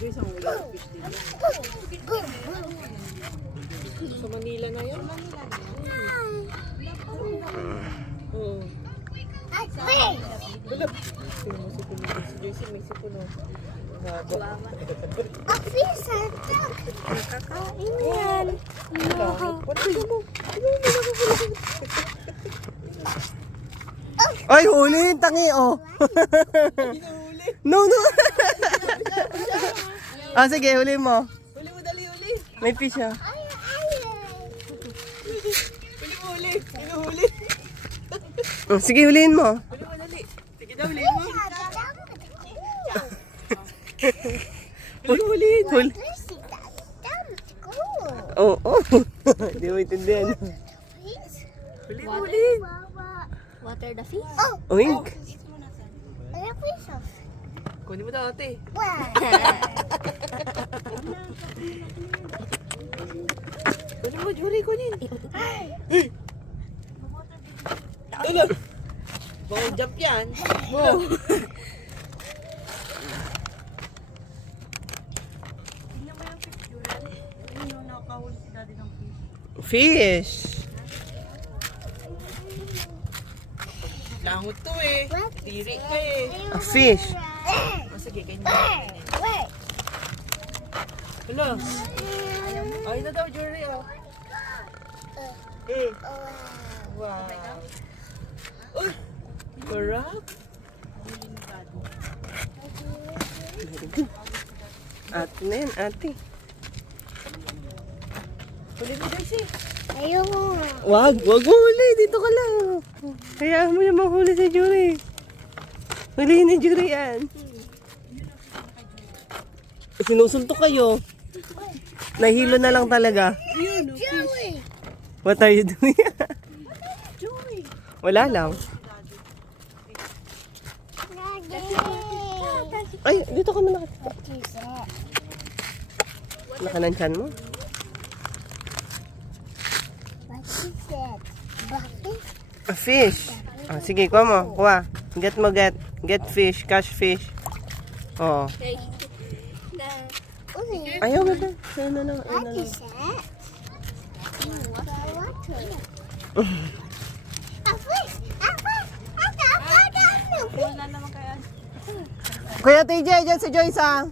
Guys, ang ulo ng fish dito. Sa Manila na yun? Oo. Wala. Sino mo si Joyce? May sipon o. Haba. Fish attack. Nakakain yan. Wala ka mo. Ay, huli, tangi, oh. No, no. Ah, sige, huli mo. Huli mo, dali, huli. May fish, ah. Huli mo, huli. Huli. Sige, huliin mo. Huli mo, dali. Sige daw, huli mo. Huli. Huli. Oh, oh. Hindi mo itindihan. Huli mo, huli. Water the fish? Oink. Kunin mo daw, ate. Kunin mo, Juri, kunin. Tulog. Bawal jump yan. Wow. Fish. Langot to eh. Tiri ka eh. A fish. Oh, sige, ganyan. Hello. Ay na daw, Juri, oh. Wow. Uy! Corrupt. Ate na yan, ate. Huli mo, Daisy. Ayoko. Wag mo huli. Dito ka lang. Kaya mo yung mahuli si Jury. Hulihin ni Jury yan. Sinusuntok kayo. Nahilo na lang talaga. Joey! What are you doing? Wala lang. Ay, dito ka muna. Nakanansyan mo? A fish. Ah, sige, kuha mo. Kuha. Get mo, get. Get fish. Catch fish. Oo. Ayaw ba ba? Ayun na lang. Ayun na lang. Kuya TJ, dyan si Joyce ah.